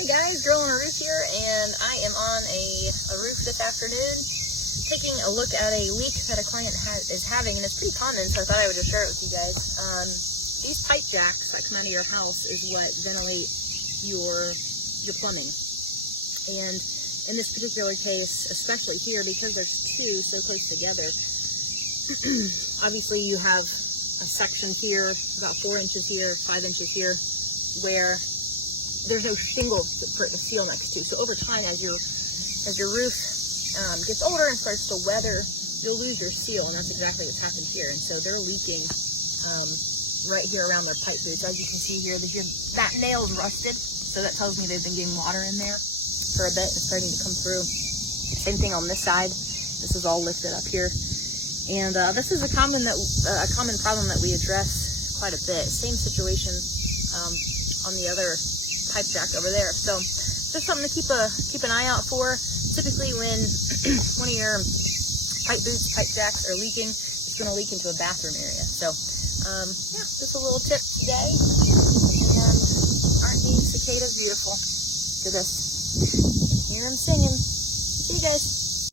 Hey guys, Girl on a Roof here, and I am on a roof this afternoon taking a look at a leak that a client is having, and it's pretty common, so I thought I would just share it with you guys. These pipe jacks that come out of your house is what ventilate your plumbing. And in this particular case, especially here, because there's two so close together, obviously you have a section here, about 4 inches here, 5 inches here, where there's no shingle for it to seal next to. So over time, as your roof gets older and starts to weather, you'll lose your seal, and that's exactly what's happened here. And so they're leaking right here around their pipe boots. As you can see here, that nail's rusted, so that tells me they've been getting water in there for a bit. It's starting to come through. Same thing on this side. This is all lifted up here, and this is a common problem that we address quite a bit. Same situation on the other pipe jack over there. So just something to keep an eye out for. Typically when one of your pipe jacks are leaking, it's going to leak into a bathroom area. So yeah, just a little tip today. And aren't these cicadas beautiful? Look at this. Hear them singing. See you guys.